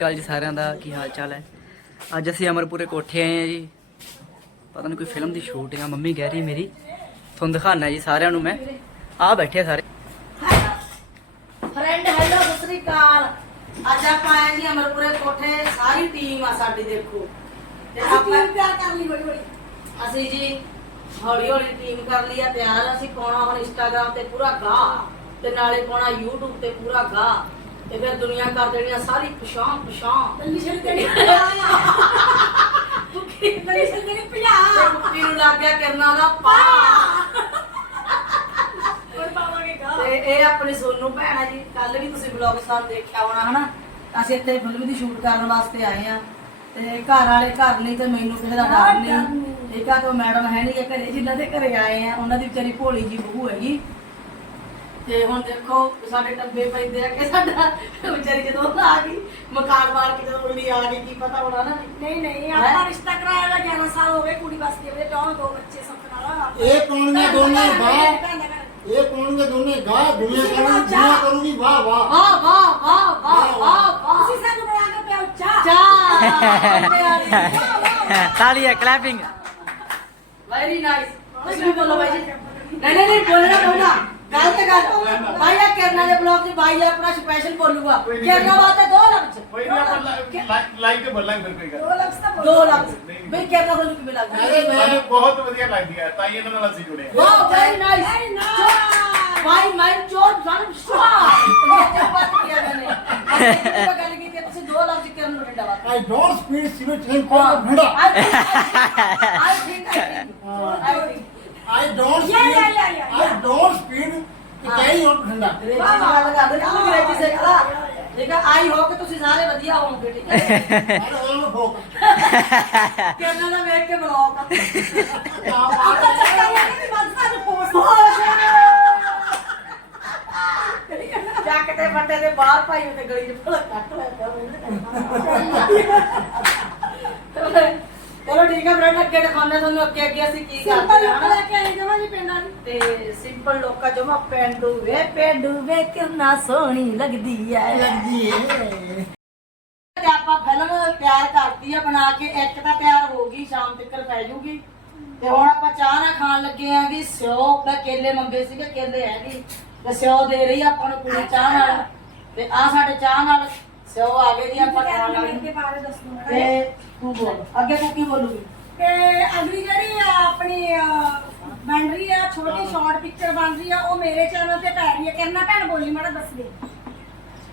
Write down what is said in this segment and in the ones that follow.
ਕਾਲ ਜੀ ਸਾਰਿਆਂ ਦਾ ਕੀ ਹਾਲ ਚਾਲ ਹੈ? ਅੱਜ ਅਸੀਂ ਅਮਰਪੁਰੇ ਕੋਠੇ ਆਏ ਹਾਂ ਜੀ। ਪਤਾ ਨਹੀਂ ਕੋਈ ਫਿਲਮ ਦੀ ਸ਼ੂਟ ਹੈ ਮੰਮੀ ਕਹਿ ਰਹੀ ਮੇਰੀ। ਤੁਹਾਨੂੰ ਦਿਖਾਣਾ ਜੀ ਸਾਰਿਆਂ ਨੂੰ ਮੈਂ। ਆ ਬੈਠੇ ਆ ਸਾਰੇ। ਫਰੈਂਡ ਹੈਲੋ ਸਤਿ ਸ੍ਰੀ ਅਕਾਲ। ਅੱਜ ਆਪਾਂ ਆਏ ਜੀ ਅਮਰਪੁਰੇ ਕੋਠੇ। ਸਾਰੀ ਟੀਮ ਆ ਸਾਡੀ ਦੇਖੋ। ਤੇ ਆਪਾਂ ਤਿਆਰ ਕਰ ਲਈ ਹੌਲੀ ਹੌਲੀ। ਅਸੀਂ ਜੀ ਹੌਲੀ ਹੌਲੀ ਟੀਮ ਕਰ ਲਈ ਆ ਤਿਆਰ ਅਸੀਂ ਪਾਉਣਾ ਹੁਣ ਇੰਸਟਾਗ੍ਰam ਤੇ ਪੂਰਾ ਗਾਹ। ਤੇ ਨਾਲੇ ਪਾਉਣਾ YouTube ਤੇ ਪੂਰਾ ਗਾਹ। ਤੇ ਫਿਰ ਦੁਨੀਆ ਕਰ ਦੇਣੀ ਆ ਸਾਰੀ ਪਛਾਣ ਪਛਾਣ। ਛੱਡ ਦੇਣੀ ਤੂੰ ਕੀ ਪਿਆ ਮੁੱਕੀ ਨੂੰ ਲੱਗ ਗਿਆ ਕਰਨਾ ਦਾ ਪਾ। ਤੇ ਇਹ ਆਪਣੀ ਸੋਨੂ ਭੈਣ ਆ ਜੀ। ਕੱਲ ਵੀ ਤੁਸੀਂ ਵਲੌਗ ਸਾਨੂੰ ਦੇਖਿਆ ਹੋਣਾ ਹਨਾ? ਅਸੀਂ ਇੱਥੇ ਫਿਲਮ ਦੀ ਸ਼ੂਟ ਕਰਨ ਵਾਸਤੇ ਆਏ ਆ। ਤੇ ਘਰ ਵਾਲੇ ਘਰ ਨਹੀਂ ਤੇ ਮੈਨੂੰ ਕਿਸੇ ਦਾ ਡਰ ਨਹੀਂ। ਠੀਕ ਆ ਤਾਂ ਮੈਡਮ ਹੈ ਨਹੀਂ ਘਰੇ। ਜਿਨ੍ਹਾਂ ਦੇ ਘਰੇ ਆਏ ਆ ਉਹਨਾਂ ਦੀ ਵਿਚਾਰੀ ਭੋਲੀ ਜੀ ਬਹੂ ਹੈਗੀ। ਤੇ ਹੁਣ ਦੇਖੋ ਸਾਡੇ ਟੱਬੇ ਪੈਂਦੇ ਆ ਕਿ ਸਾਡਾ ਵਿਚਾਰੀ ਜਦੋਂ ਆ ਗਈ ਮਕਾਨ ਮਾਰ ਕੇ ਜਦੋਂ ਉਲੀ ਆ ਗਈ ਕੀ ਪਤਾ ਹੋਣਾ ਨਾ ਨਹੀਂ ਨਹੀਂ ਆਪਾਂ ਰਿਸ਼ਤਾ ਕਰਾਇਆ ਦਾ 11 ਸਾਲ ਹੋ ਗਏ ਕੁੜੀ ਵਾਸਤੇ ਉਹਦੇ ਟੌਣ ਦੋ ਬੱਚੇ ਸਤਨਾਲਾ ਇਹ ਕੌਣ ਨੇ ਦੋਨੇ ਬਾਹ ਇਹ ਕੌਣ ਨੇ ਦੋਨੇ ਗਾਹ ਦੁਨੀਆ ਕਰਨ ਦੁਨੀਆ ਕਰੂਗੀ ਵਾਹ ਵਾਹ ਵਾਹ ਵਾਹ ਵਾਹ ਵਾਹ ਵਾਹ ਤੁਸੀਂ ਸਾਨੂੰ ਬਣਾ ਕੇ ਪਿਆਓ ਚਾਹ ਚਾਹ ਤਾਲੀਆਂ ਕਲੈਪਿੰਗ ਵੈਰੀ ਨਾਈਸ ਕੁਝ ਵੀ ਬੋਲੋ ਭਾਈ ਜੀ ਨਹੀਂ ਨਹੀਂ ਬੋਲਣਾ ਬੋਲਣਾ गलत गल। भाई केरला के ब्लॉग की भाई अपना स्पेशल बोलूँगा। केरला बात है दो लफ्ज। कोई नहीं अपन लाइक के बोलला फिर कोई दो लफ्ज तो दो लफ्ज। मैं केरला बोलूँ कि मिला अरे मैं बहुत बढ़िया लाइक दिया ताई ਇਹਨਾਂ ਨਾਲ ਅਸੀਂ ਜੁੜੇ ਵਾਓ ਵੈਰੀ ਨਾਈਸ ਭਾਈ ਮੈਂ ਚੋਰ ਜਾਨ ਸ਼ਾਹ ਇਹ ਬਾਤ ਕਿਹਾ ਮੈਨੇ ਇਹ ਗੱਲ ਕੀਤੀ ਤੁਸੀਂ ਦੋ ਲਫ਼ਜ਼ ਕਰਨ ਬਟੰਡਾ ਬਾਤ I don't speed civil train call भंडा I think I think I don't speak. Yeah, yeah, yeah, yeah, I yeah. don't speak. ਕਹੀ ਹੋ ਠੰਡਾ ਵਿੱਚ ਵਾਹ, ਵਾਹ। ਗੱਲ ਕਰ ਦੇ ਤੂੰ ਅੰਗਰੇਜ਼ੀ ਸਿੱਖ ਲਾ ਠੀਕ ਆ ਆਈ ਹੋ ਕੇ ਤੁਸੀਂ ਸਾਰੇ ਵਧੀਆ ਹੋਵੋਗੇ ਠੀਕ ਹੈ ਮੈਂ ਉਹਨੂੰ ਫੋਕ ਕਿੰਨਾ ਦਾ ਵੇਖ ਕੇ ਬਲੌਕ ਆ ਆ ਆਪਾਂ ਚੱਕਾ ਮਾਰ ਕੇ ਵੀ ਵੱਧ ਸਾਨੂੰ ਪੋਸਟ ਹੋ ਜਾਣਾ ਚੱਕ ਤੇ ਫੱਟੇ ਦੇ ਬਾਹਰ ਭਾਈ ਉੱਤੇ ਗਲੀ 'ਚ ਭਲਾ ਕੱਟ ਲੈਂਦਾ ਮੈਨੂੰ ਤਾਂ ਕਰਨਾ। ਠੀਕ ਹੈ ਫਰੈਂਡ ਅੱਗੇ ਦਿਖਾਉਂਦੇ ਤੁਹਾਨੂੰ ਅੱਗੇ ਅੱਗੇ ਅਸੀਂ ਕੀ ਕਰਦੇ ਹਾਂ ਲੈ ਕੇ ਆਏ ਜਮਾ ਜੀ ਪਿੰਡਾਂ ਦੀ। ਤੇ ਸਿੰਪਲ ਲੋਕਾਂ ਜਮਾ ਪੈਂਡੂ ਵੇ ਪੈਂਡੂ ਵੇ ਕਿੰਨਾ ਸੋਹਣੀ ਲੱਗਦੀ ਐ। ਲੱਗਦੀ ਏ ਤੇ ਆਪਾਂ ਫਿਲਮ ਤਿਆਰ ਕਰਤੀ ਆ ਬਣਾ ਕੇ ਇੱਕ ਤਾਂ ਤਿਆਰ ਹੋ ਗਈ ਸ਼ਾਮ ਤੱਕ ਪੈ ਜੂਗੀ। ਤੇ ਹੁਣ ਆਪਾਂ ਚਾਹ ਨਾ ਖਾਣ ਲੱਗੇ ਆਂ ਵੀ ਸਿਓ ਮੈਂ ਕੇਲੇ ਮੰਗੇ ਸੀਗੇ ਕੇਲੇ ਹੈ ਨਹੀਂ ਤੇ ਸਿਓ ਦੇ ਰਹੀ ਆ ਆਪਾਂ ਨੂੰ ਪੂਰੀ ਚਾਹ ਨਾਲ। ਤੇ ਆ ਸਾਡੇ ਚਾਹ ਨਾਲ ਸਿਓ ਆ ਗਏ ਜੀ ਆਪਾਂ ਖਾਣ ਲੱਗੇ ਦੇ ਤੇ ਤੂੰ ਬੋਲ। ਅੱਗੇ ਤੂੰ ਕੀ ਬੋਲੂਗੀ? ਤੇ ਅਗਲੀ ਜਿਹੜੀ ਆ ਆਪਣੀ ਅਹ, ਬਣ ਰਹੀ ਆ ਛੋਟੀ ਸ਼ਾਰਟ ਪਿਕਚਰ ਬਣ ਰਹੀ ਆ ਉਹ ਮੇਰੇ ਚੈਨਲ ਤੇ ਪੈ ਰਹੀ ਆ। ਕਿੰਨਾ ਭੈਣ ਬੋਲੀ ਮਾੜਾ ਦੱਸ ਦੇ।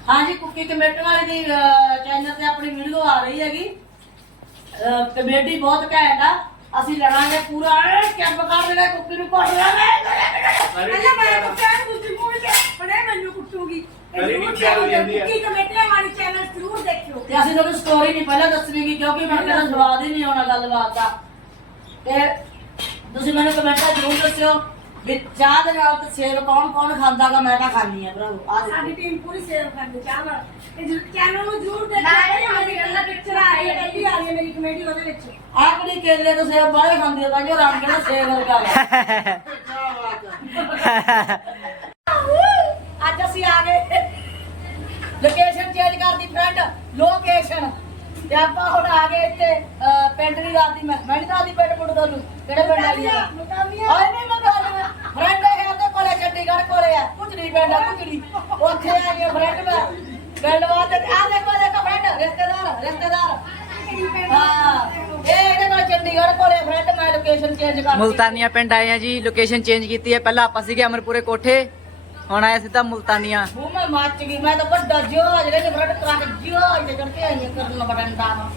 ਹਾਂਜੀ ਕੁੱਕੀ ਕਮੇਟੀ ਵਾਲੀ ਦੀ ਚੈਨਲ ਤੇ ਆਪਣੀ ਵੀਡੀਓ ਆ ਰਹੀ ਹੈਗੀ। ਕਮੇਟੀ ਬਹੁਤ ਘੈਂਟ ਆ। ਅਸੀਂ ਲੜਾਂਗੇ ਪੂਰਾ। ਕੈਂਪ ਕਰ ਦੇਣਾ ਕੁੱਕੀ ਨੂੰ ਘੋੜ ਲਾਂਗੇ। ਮੈਂ ਦੂਜੀ ਕੁੱਟੂਗੀ ਇਹ ਜ਼ਰੂਰ ਆ। ਕੁੱਕੀ ਕਮੇਟੀ ਵਾਲੀ ਚੈਨਲ ਜ਼ਰੂਰ ਦੇਖਿਓ। ਤੇ ਅਸੀਂ ਤੁਹਾਨੂੰ ਸਟੋਰੀ ਨਹੀਂ ਪਹਿਲਾਂ ਦੱਸਣੀਗੀ ਕਿਉਂਕਿ ਮੈਨੂੰ ਕਹਿੰਦਾ ਸਵਾਦ ਹੀ ਨਹੀਂ ਆਉਣਾ ਗੱਲਬਾਤ ਦਾ। ਤੇ ਤੁਸੀਂ ਮੈਨੂੰ ਕਮੈਂਟਾਂ ਜ਼ਰੂਰ ਦੱਸਿਓ ਵੀ ਚਾਹ ਦੇ ਨਾਲ ਤੇ ਸੇਬ ਕੌਣ ਕੌਣ ਖਾਂਦਾਗਾ ਮੈਂ ਤਾਂ ਖਾਣੀ ਆ ਭਰਾਵੋ। ਆ ਸਾਡੀ ਟੀਮ ਪੂਰੀ ਸੇਵ ਕਰਦੀ ਚਾਹ ਨਾਲ। ਤੇ ਚੈਨਲ ਨੂੰ ਜ਼ਰੂਰ ਦੇਖਿਓ। ਮੇਰੀ ਗੱਲਾਂ ਪਿਕਚਰ ਆ ਰਹੀ ਹੈ। ਪਹਿਲੀ ਆ ਰਹੀ ਹੈ ਮੇਰੀ ਕਮੇਟੀ ਉਹਦੇ ਵਿੱਚ। ਆਕੜੀ ਕੇਲੇ ਤੋਂ ਸੇਬ ਬਾਹਲੇ ਖਾਂਦੀ ਆ ਤਾਂ ਜੋ ਰੰਗ ਕਿਹੜਾ ਸੇਬ ਵਰਗਾ ਵਾ ਕੀ ਬਾਤ ਹੈ ਅਸੀਂ ਆ ਗਏ। ਲੋਕੇਸ਼ਨ ਚੇਂਜ ਕਰਦੀ ਫਰੈਂਡ ਲੋਕੇਸ਼ਨ ਤੇ ਆਪਾਂ ਹੁਣ ਆ ਗਏ ਇੱਥੇ ਅਹ, ਪਿੰਡ ਦੀ ਰਾਤੀ ਮੈਂ ਮੈਂ ਨਹੀਂ ਦੱਸਦੀ ਪਿੰਡ ਪੁੱਟ ਤੁਹਾਨੂੰ ਕਿਹੜੇ ਪਿੰਡ ਵਾਲੀ ਆ? ਆਏ ਨਹੀਂ ਮੈਂ ਗੱਲ ਫਰੈਂਡ ਹੈ ਉਹਦੇ ਕੋਲੇ ਚੰਡੀਗੜ੍ਹ ਕੋਲੇ ਆ ਕੁਚੜੀ ਪਿੰਡ ਆ ਕੁਚੜੀ ਉੱਥੇ ਆ ਗਿਆ ਫਰੈਂਡ ਮੈਂ। ਪਿੰਡ ਵਾਸਤੇ ਆ ਦੇਖੋ ਦੇਖੋ ਫਰੈਂਡ ਰਿਸ਼ਤੇਦਾਰ ਰਿਸ਼ਤੇਦਾਰ। ਹਾਂ ਇਹ ਇਹਦੇ ਕੋਲ ਚੰਡੀਗੜ੍ਹ ਕੋਲੇ ਫਰੈਂਡ ਮੈਂ ਲੋਕੇਸ਼ਨ ਚੇਂਜ ਕਰਤੀ। ਮੁਲਤਾਨੀਆ ਪਿੰਡ ਆਏ ਆ ਜੀ ਲੋਕੇਸ਼ਨ ਚੇਂਜ ਕੀਤੀ ਹੈ। ਪਹਿਲਾਂ ਆਪਾਂ ਸੀਗੇ ਅਮਰਪੁਰੇ ਕੋਠੇ ਹੁਣ ਆਏ ਸਿੱਧਾ ਮੁਲਤਾਨੀਆ। ਉਹ ਮੈਂ ਮੱਚ ਗਈ ਮੈਂ ਤਾਂ ਵੱਡਾ ਜਿਓ ਜਿਹੜੇ ਨੇ ਫਰਟ ਟਰੱਕ ਜਿਓ ਇਹਦੇ ਕਰਕੇ ਆਈਆਂ ਕਰਨ ਬਟਨ ਦਾ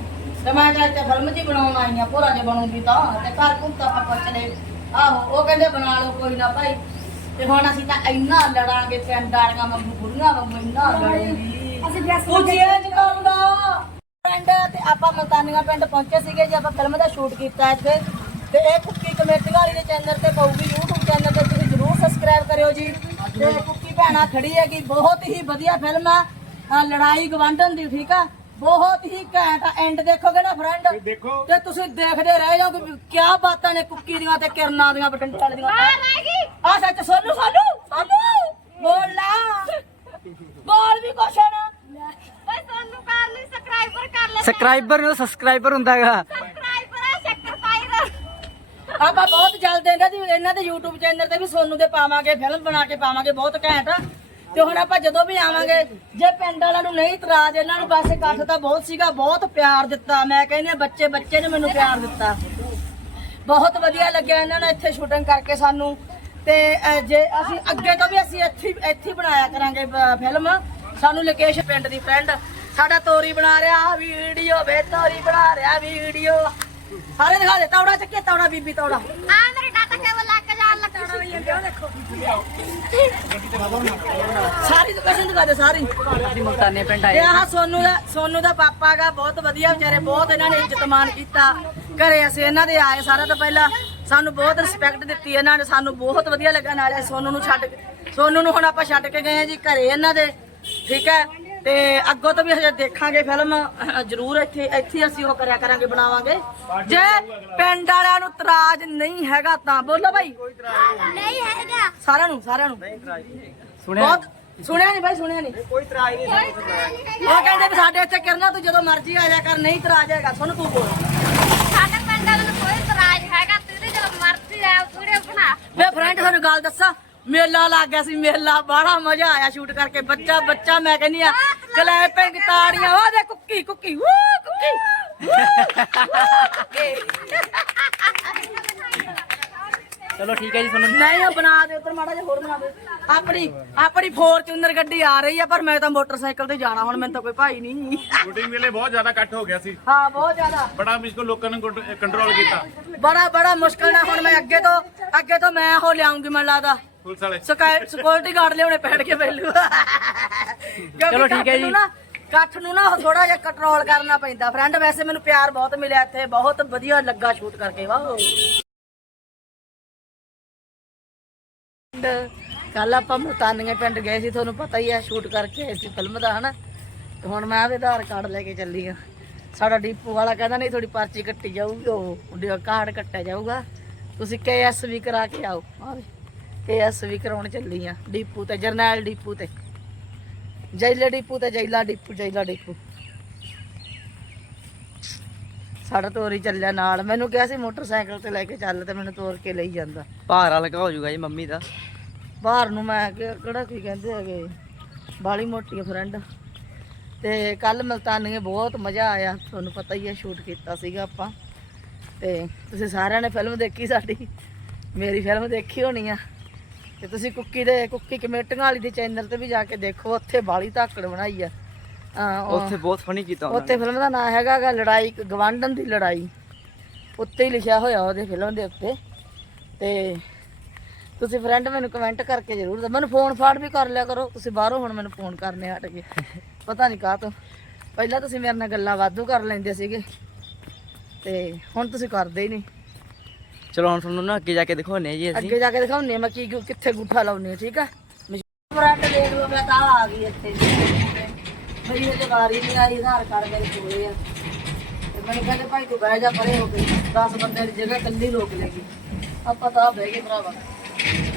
ਤੇ ਮੈਂ ਤਾਂ ਇੱਥੇ ਫਿਲਮ ਜੀ ਬਣਾਉਣ ਆਈਆਂ ਪੂਰਾ ਜੇ ਬਣੂਗੀ ਤਾਂ। ਤੇ ਘਰ ਕੁੱਤਾ ਆਪਾਂ ਚਲੇ ਆਹੋ ਉਹ ਕਹਿੰਦੇ ਬਣਾ ਲਓ ਕੋਈ ਨਾ ਭਾਈ। ਤੇ ਹੁਣ ਅਸੀਂ ਤਾਂ ਇੰਨਾ ਲੜਾਂਗੇ ਪਿੰਡਾਰੀਆਂ ਵਾਂਗੂ ਬੁੜੀਆਂ ਵਾਂਗੂ ਇੰਨਾ ਲੜਾਂਗੇ। ਅਸੀਂ ਡਰੈਸ ਤੂੰ ਚੇਂਜ ਲਾ ਪਿੰਡ ਤੇ ਆਪਾਂ ਮਲਤਾਨੀਆਂ ਪਿੰਡ ਪਹੁੰਚੇ ਸੀਗੇ ਜੀ ਆਪਾਂ ਫਿਲਮ ਦਾ ਸ਼ੂਟ ਕੀਤਾ ਇੱਥੇ। ਤੇ ਇਹ ਕੁੱਕੀ ਕਮੇਟੀ ਵਾਲੀ ਦੇ ਚੈਨਲ ਤੇ ਪਊਗੀ YouTube ਚੈਨਲ ਤੇ ਤੁਸੀਂ ਜਰੂਰ ਸਬਸਕ੍ਰਾਈਬ ਕਰਿਓ ਜੀ ਤੇ ਕੁੱਕੀ ਭੈਣਾ ਖੜੀ ਹੈਗੀ। ਬਹੁਤ ਹੀ ਵਧੀਆ ਫਿਲਮ ਆ। ਆਹ ਲੜਾਈ ਗਵੰਡਨ ਦੀ ਠੀਕ ਆ? ਬਹੁਤ ਹੀ ਘੈਂਟ ਆ। ਐਂਡ ਦੇਖੋਗੇ ਨਾ ਫਰੈਂਡ ਦੇਖੋ। ਤੇ ਤੁਸੀਂ ਦੇਖਦੇ ਰਹਿ ਜਾਓਗੇ ਕੀ ਬਾਤਾਂ ਨੇ ਕੁੱਕੀ ਦੀਆਂ ਤੇ ਕਿਰਨਾਂ ਦੀਆਂ ਬਟੰਟਾਂ ਦੀਆਂ। ਆ ਸੱਚ ਸੋਨੂ ਸੋਨੂ ਸੋਨੂ! ਬੋਲ ਲਾ। ਬੋਲ ਵੀ ਕੁਛ ਨਾ। ਬਈ ਤੁਹਾਨੂੰ ਕਰ ਲਈ ਸਬਸਕ੍ਰਾਈਬ ਸਬਸਕ੍ਰਾਈਬਰ ਨੂੰ ਸਬਸਕ੍ਰਾਈਬਰ ਹੁੰਦਾ ਹੈਗਾ ਸਬਸਕ੍ਰਾਈਬਰ ਹੈ ਸ਼ੱਕਰ ਪਾਈਰ ਆਪਾਂ ਬਹੁਤ ਇਹਨਾਂ ਦੀ ਇਹਨਾਂ ਦੇ YouTube ਚੈਨਲ ਤੇ ਵੀ ਸੋਨੂ ਦੇ ਪਾਵਾਂਗੇ ਫਿਲਮ ਬਣਾ ਕੇ ਪਾਵਾਂਗੇ, ਬਹੁਤ ਘੈਂਟ ਤੇ ਹੁਣ ਆਪਾਂ ਜਦੋਂ ਵੀ ਆਵਾਂਗੇ, ਜੇ ਪਿੰਡ ਵਾਲਿਆਂ ਨੂੰ ਨਹੀਂ ਇਤਰਾਜ਼, ਇਹਨਾਂ ਨੂੰ ਬਸ ਇਕੱਠ ਤਾਂ ਬਹੁਤ ਸੀਗਾ, ਬਹੁਤ ਪਿਆਰ ਦਿੱਤਾ। ਮੈਂ ਕਹਿੰਦੀ ਬੱਚੇ ਬੱਚੇ ਨੇ ਮੈਨੂੰ ਪਿਆਰ ਦਿੱਤਾ। ਬਹੁਤ ਵਧੀਆ ਲੱਗਿਆ ਇਹਨਾਂ ਨੇ ਇੱਥੇ ਸ਼ੂਟਿੰਗ ਕਰਕੇ ਸਾਨੂੰ। ਤੇ ਜੇ ਅਸੀਂ ਅੱਗੇ ਤੋਂ ਵੀ ਅਸੀਂ ਇੱਥੇ ਇੱਥੇ ਬਣਾਇਆ ਕਰਾਂਗੇ ਫਿਲਮ ਸਾਨੂੰ ਲੋਕੇਸ਼ਨ ਪਿੰਡ ਦੀ ਫਰੈਂਡ ਸਾਡਾ ਤੋਰੀ ਬਣਾ ਰਿਹਾ ਵੀਡੀਓ ਵੇ, ਤੋਰੀ ਬਣਾ ਰਿਹਾ ਵੀਡੀਓ ਸਾਰੇ ਦਿਖਾ ਦੇ, ਤੌੜਾ ਚੱਕੇ ਤੌੜਾ ਬੀਬੀ, ਤੌੜਾ। ਸਾਰੀ ਲੋਕੇਸ਼ਨ ਦਿਖਾ ਦੇ ਸਾਰੀ। ਅਸੀਂ ਮੁਲਤਾਨੇ ਪਿੰਡ ਤੇ ਆਏ ਆਹ ਸੋਨੂ ਦਾ ਸੋਨੂ ਦਾ ਪਾਪਾ ਗਾ ਬਹੁਤ ਵਧੀਆ ਵਿਚਾਰੇ, ਬਹੁਤ ਇਹਨਾਂ ਨੇ ਇੱਜ਼ਤ ਮਾਨ ਕੀਤਾ। ਘਰੇ ਅਸੀਂ ਇਹਨਾਂ ਦੇ ਆਏ ਸਾਰਾ ਤੋਂ ਪਹਿਲਾਂ। ਸਾਨੂੰ ਬਹੁਤ ਰਿਸਪੈਕਟ ਦਿੱਤੀ ਇਹਨਾਂ ਨੇ, ਸਾਨੂੰ ਬਹੁਤ ਵਧੀਆ ਲੱਗਾ ਨਾਲੇ ਸੋਨੂ ਨੂੰ ਛੱਡ ਕੇ- ਸੋਨੂ ਨੂੰ ਹੁਣ ਆਪਾਂ ਛੱਡ ਕੇ ਗਏ ਆ ਜੀ ਘਰੇ ਇਹਨਾਂ ਦੇ, ਠੀਕ ਹੈ? ਤੇ ਅੱਗੋਂ ਤੋਂ ਵੀ ਹਜੇ ਦੇਖਾਂਗੇ ਫਿਲਮ ਜ਼ਰੂਰ ਇੱਥੇ ਇੱਥੇ ਅਸੀਂ ਉਹ ਕਰਿਆ ਕਰਾਂਗੇ ਬਣਾਵਾਂਗੇ। ਜੇ ਪਿੰਡ ਵਾਲਿਆਂ ਨੂੰ ਤਰਾਜ ਨਹੀਂ ਹੈਗਾ ਤਾਂ ਬੋਲੋ ਭਾਈ ਨਹੀਂ ਹੈਗਾ। ਸਾਰਿਆਂ ਨੂੰ ਸਾਰਿਆਂ ਨੂੰ। ਸੁਣਿਆ ਸੁਣਿਆ ਨਹੀਂ ਭਾਈ ਸੁਣਿਆ ਨਹੀਂ। ਕੋਈ ਤਰਾਜ ਨਹੀਂ ਉਹ ਕਹਿੰਦੇ ਵੀ ਸਾਡੇ ਇੱਥੇ ਕਿਰਨਾ ਤੂੰ ਜਦੋਂ ਮਰਜ਼ੀ ਆ ਜਾ ਕਰ ਨਹੀਂ ਤਰਾਜ ਹੈਗਾ ਸੁਣ ਤੂੰ ਬੋਲ। ਸਾਡੇ ਪਿੰਡ ਵਾਲੇ ਨੂੰ ਕੋਈ ਤਰਾਜ ਹੈਗਾ ਤੂੰ ਜਦੋਂ ਮਰਜ਼ੀ ਆ ਵੀਡੀਓ ਬਣਾ। ਵੇ ਫਰੈਂਡ ਤੁਹਾਨੂੰ ਗੱਲ ਦੱਸਾਂ ਮੇਲਾ ਲੱਗ ਗਿਆ ਸੀ ਮੇਲਾ ਬੜਾ ਮਜ਼ਾ ਆਇਆ ਸ਼ੂਟ ਕਰਕੇ। ਬੱਚਾ ਬੱਚਾ ਮੈਂ ਕਹਿੰਦੀ ਆ ਕਲੈਪਿੰਗ ਤਾੜੀਆਂ ਉਹ ਦੇ ਕੁੱਕੀ ਕੁੱਕੀ ਵੂ ਕੁੱਕੀ। ਚਲੋ ਠੀਕ ਹੈ ਜੀ ਤੁਹਾਨੂੰ ਨਹੀਂ ਉਹ ਬਣਾ ਦੇ ਉੱਧਰ ਮਾੜਾ ਜਿਹਾ ਹੋਰ ਬਣਾ ਦੇ। ਆਪਣੀ ਆਪਣੀ ਫੋਰਚੂਨਰ ਗੱਡੀ ਆ ਰਹੀ ਆ ਪਰ ਮੈਂ ਤਾਂ ਮੋਟਰਸਾਈਕਲ ਤੇ ਜਾਣਾ ਹੁਣ ਮੈਨੂੰ ਤਾਂ ਕੋਈ ਭਾਈ ਨਹੀਂ। ਸ਼ੂਟਿੰਗ ਵੇਲੇ ਬਹੁਤ ਜ਼ਿਆਦਾ ਇਕੱਠ ਹੋ ਗਿਆ ਸੀ। ਹਾਂ ਬਹੁਤ ਜ਼ਿਆਦਾ। ਬੜਾ ਮੁਸ਼ਕਲ ਲੋਕਾਂ ਨੇ ਕੰਟਰੋਲ ਕੀਤਾ। ਬੜਾ ਬੜਾ ਮੁਸ਼ਕਲ ਨਾਲ ਹੁਣ ਮੈਂ ਅੱਗੇ ਤੋਂ ਅੱਗੇ ਤੋਂ ਮੈਂ ਉਹ ਲਿਆਉਂਗੀ ਮੈਨੂੰ ਲੱਗਦਾ। ਪੁਲਿਸ ਵਾਲੇ। ਸਿਕਿਉਰਿਟੀ ਗਾਰਡ ਲਿਆਉਣੇ ਪੈਣ ਕੇ ਪਹਿਲੂ ਕਿਉਂਕਿ ਚਲੋ ਠੀਕ ਹੈ ਜੀ। ਨਾ ਇਕੱਠ ਨੂੰ ਨਾ ਥੋੜਾ ਜਿਹਾ ਕੰਟਰੋਲ ਕਰਨਾ ਪੈਂਦਾ। ਫਰੈਂਡ ਵੈਸੇ ਮੈਨੂੰ ਪਿਆਰ ਬਹੁਤ ਮਿਲਿਆ ਇੱਥੇ। ਬਹੁਤ ਵਧੀਆ ਲੱਗਾ ਸ਼ੂਟ ਕਰਕੇ। ਵਾਹ। ਕੱਲ ਆਪਾਂ ਮੁਤਾਨੀਆਂ ਪਿੰਡ ਗਏ ਸੀ। ਤੁਹਾਨੂੰ ਪਤਾ ਹੀ ਹੈ ਸ਼ੂਟ ਕਰਕੇ ਆਏ ਸੀ ਫਿਲਮ ਦਾ ਹਨਾ? ਤੇ ਹੁਣ ਮੈਂ ਆਵੇ ਆਧਾਰ ਕਾਰਡ ਲੈ ਕੇ ਚੱਲੀ ਆ ਸਾਡਾ ਡੀਪੂ ਵਾਲਾ ਕਹਿੰਦਾ ਨਹੀਂ ਥੋੜੀ ਪਰਚੀ ਕੱਟੀ ਜਾਊਗੀ। ਉਹ ਕਾਰਡ ਕੱਟਿਆ ਜਾਊਗਾ। ਤੁਸੀਂ ਕੇਐਸ ਵੀ ਕਰਾ ਕੇ ਆਓ। ਆਵੇ ਕੇਐਸ ਵੀ ਕਰਾਉਣ ਚੱਲੀ ਆ ਡੀਪੂ ਤੇ ਜਰਨੈਲ ਡੀਪੂ ਤੇ। ਜੈਲਾ ਡੀਪੂ ਤੇ ਜੈਲਾ ਡੀਪੂ ਜੈਲਾ ਡੀਪੂ। ਸਾਡਾ ਤੋਰੀ ਚੱਲਿਆ ਨਾਲ। ਮੈਨੂੰ ਕਿਹਾ ਸੀ ਮੋਟਰਸਾਈਕਲ ਤੇ ਲੈ ਕੇ ਚੱਲ ਤੇ ਮੈਨੂੰ ਤੋਰ ਕੇ ਲਈ ਜਾਂਦਾ। ਭਾਰ ਹਲਕਾ ਹੋ ਜਾਊਗਾ ਜੀ ਮੰਮੀ ਦਾ। ਬਾਹਰ ਨੂੰ ਮੈਂ ਕਿ- ਕਿਹੜਾ ਕੀ ਕਹਿੰਦੇ ਹੈਗੇ? ਬਾਲੀ ਮੋਟੀ ਫਰੈਂਡ ਤੇ ਕੱਲ ਮਲਤਾਨੀਏ ਬਹੁਤ ਮਜ਼ਾ ਆਇਆ। ਤੁਹਾਨੂੰ ਪਤਾ ਹੀ ਹੈ ਸ਼ੂਟ ਕੀਤਾ ਸੀਗਾ ਆਪਾਂ। ਤੇ ਤੁਸੀਂ ਸਾਰਿਆਂ ਨੇ ਫਿਲਮ ਦੇਖੀ ਸਾਡੀ। ਮੇਰੀ ਫਿਲਮ ਦੇਖੀ ਹੋਣੀ ਆ। ਤੇ ਤੁਸੀਂ ਕੁੱਕੀ ਦੇ ਕੁੱਕੀ ਕਮੇਟੀਆਂ ਵਾਲੀ ਦੇ ਚੈਨਲ ਤੇ ਵੀ ਜਾ ਕੇ ਦੇਖੋ ਉੱਥੇ ਬਾਲੀ ਧਾਕੜ ਬਣਾਈ ਆ। ਹਾਂ, ਉਹ- ਉੱਥੇ ਬਹੁਤ ਫਨੀ ਕੀਤਾ ਉਹਨਾਂ ਉੱਥੇ ਫਿਲਮ ਦਾ ਨਾਮ ਹੈਗਾ ਗਾ ਲੜਾਈ ਗਵਾਂਡਨ ਦੀ ਲੜਾਈ। ਉੱਤੇ ਹੀ ਲਿਖਿਆ ਹੋਇਆ ਉਹਦੇ ਫਿਲਮ ਦੇ ਉੱਤੇ। ਤੇ ਤੁਸੀਂ ਫਰੈਂਡ ਮੈਨੂੰ ਕਮੈਂਟ ਕਰਕੇ ਜ਼ਰੂਰ ਦੱਸੋ ਮੈਨੂੰ ਫੋਨ ਫਾੜ ਵੀ ਕਰ ਲਿਆ ਕਰੋ ਤੁਸੀਂ ਬਾਹਰੋਂ ਹੁਣ ਮੈਨੂੰ ਫੋਨ ਕਰਨੇ ਹਟ ਗਏ। ਪਤਾ ਨਹੀਂ ਕਾਹ ਤੋਂ ਪਹਿਲਾਂ ਤੁਸੀਂ ਮੇਰੇ ਨਾਲ ਗੱਲਾਂ ਵਾਧੂ ਕਰ ਲੈਂਦੇ ਸੀਗੇ। ਤੇ ਹੁਣ ਤੁਸੀਂ ਕਰਦੇ ਹੀ ਨਹੀਂ। ਚਲੋ ਹੁਣ ਤੁਹਾਨੂੰ ਨਾ ਅੱਗੇ ਜਾ ਕੇ ਦਿਖਾਉਣੇ ਜੀ ਅਸੀਂ। ਅੱਗੇ ਜਾ ਕੇ ਦਿਖਾਉਂਦੇ ਮੈਂ ਕੀ ਕਿੱਥੇ ਗੁੱਠਾ ਲਾਉਣੀ ਠੀਕ ਆ? ਫਰੈਂਡ ਦੇਖ ਲਓ ਮੈਂ ਤਾਂ ਆ ਗਈ ਇੱਥੇ ਮੇਰੀ ਹਜੇ ਵਾਰੀ ਨਹੀਂ ਆਈ, ਆਧਾਰ ਕਾਰਡ ਮੇਰੇ ਕੋਲੇ ਆ। ਤੇ ਮੈਨੂੰ ਕਹਿੰਦੇ ਭਾਈ ਤੂੰ ਬਹਿ ਜਾ ਪਰੇ ਹੋ ਕੇ 10 ਬੰਦੇ ਦੀ ਜਗ੍ਹਾ ਕੱਲੀ ਲੈ ਲੈਗੀ ਆਪਾਂ ਤਾਂ ਬਹਿ ਗਏ ਭਰਾਵਾ।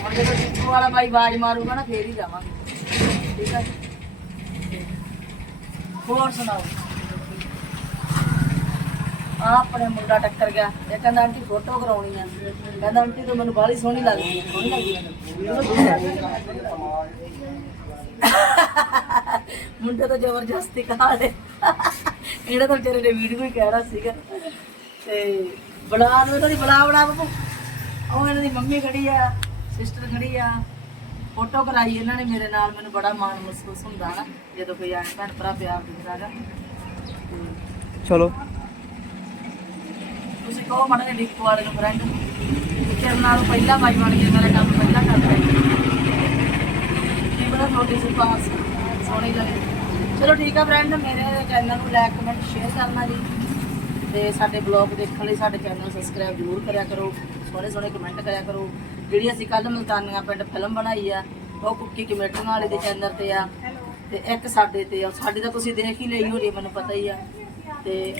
ਹੁਣ ਜਦੋਂ ਟਿੱਪੂ ਵਾਲਾ ਬਾਈ ਬਾਜ ਮਾਰੂਗਾ ਨਾ, ਫੇਰ ਹੀ ਜਾਵਾਂਗੇ। ਠੀਕ ਆ ਹੋਰ ਸੁਣਾਓ? ਆ ਆਪਣੇ ਮੁੰਡਾ ਟੱਕਰ ਗਿਆ। ਇਹ ਕਹਿੰਦਾ, ਆਂਟੀ ਫੋਟੋ ਕਰਾਉਣੀ ਆ। ਕਹਿੰਦਾ, ਆਂਟੀ, ਤੂੰ ਮੈਨੂੰ ਬਾਹਲੀ ਸੋਹਣੀ ਲੱਗਦੀ ਆ, ਸੋਹਣੀ ਲੱਗਦੀ ਮੈਨੂੰ ਮੁੰਡੇ ਤਾਂ ਜ਼ਬਰਦਸਤੀ ਕਹਾ ਦੇ ਤਾਂ ਵਿਚਾਰੇ ਨੇ ਵੀਡੀਓ ਹੀ ਕਹਿ ਸੀਗਾ। ਤੇ ਬਣਾ ਨੂੰ ਥੋੜੀ ਬਣਾ ਬਣਾ ਬਾਪੂ। ਉਹ ਇਹਨਾਂ ਦੀ ਮੰਮੀ ਖੜੀ ਆ ਸਿਸਟਰ ਖੜੀ ਆ। ਫੋਟੋ ਕਰਾਈ ਇਹਨਾਂ ਨੇ ਮੇਰੇ ਨਾਲ। ਮੈਨੂੰ ਬੜਾ ਮਾਣ ਮਹਿਸੂਸ ਹੁੰਦਾ ਨਾ, ਜਦੋਂ ਕੋਈ ਆਣ ਭੈਣ ਭਰਾ ਪਿਆਰ ਦਿੰਦਾਗਾ ਚਲੋ। ਤੁਸੀਂ ਕਹੋ ਮਾੜਾ ਜਿਹਾ ਡਿੱਕੂ ਵਾਲੇ ਨੂੰ। ਫਰੈਂਡ ਤੇਰੇ ਨਾਲ ਪਹਿਲਾਂ ਬਾਈ ਬਣ ਕੇ ਮੇਰਾ ਕੰਮ ਪਹਿਲਾਂ ਕਰਦਾ ਹੈ ਕੀ ਬੜਾ ਤੁਹਾਡੀ ਸੁਪਾਸ ਸੋਹਣੀ ਲੱਗੇ। ਚਲੋ ਠੀਕ ਆ ਫਰੈਂਡ ਮੇਰੇ ਚੈਨਲ ਨੂੰ ਲਾਈਕ ਕਮੈਂਟ ਸ਼ੇਅਰ ਕਰਨਾ ਜੀ। ਤੇ ਸਾਡੇ ਬਲੌਗ ਦੇਖਣ ਲਈ ਸਾਡੇ ਚੈਨਲ ਸਬਸਕ੍ਰਾਈਬ ਜ਼ਰੂਰ ਕਰਿਆ ਕਰੋ। ਸੋਹਣੇ ਸੋਹਣੇ ਕਮੈਂਟ ਕਰਿਆ ਕਰੋ। ਜਿਹੜੀ ਅਸੀਂ ਕੱਲ ਮਲਤਾਨੀਆਂ ਪਿੰਡ ਫਿਲਮ ਬਣਾਈ ਆ, ਉਹ ਕੁੱਕੀ ਕਮੇਟੀਆਂ ਵਾਲੇ ਦੇ ਚੈਨਲ ਤੇ ਆ। ਤੇ ਇੱਕ ਸਾਡੇ ਤੇ ਆ। ਸਾਡੀ ਤਾਂ ਤੁਸੀਂ ਦੇਖ ਹੀ ਲਈ ਹੋਣੀ ਮੈਨੂੰ ਪਤਾ ਹੀ ਆ। ਤੇ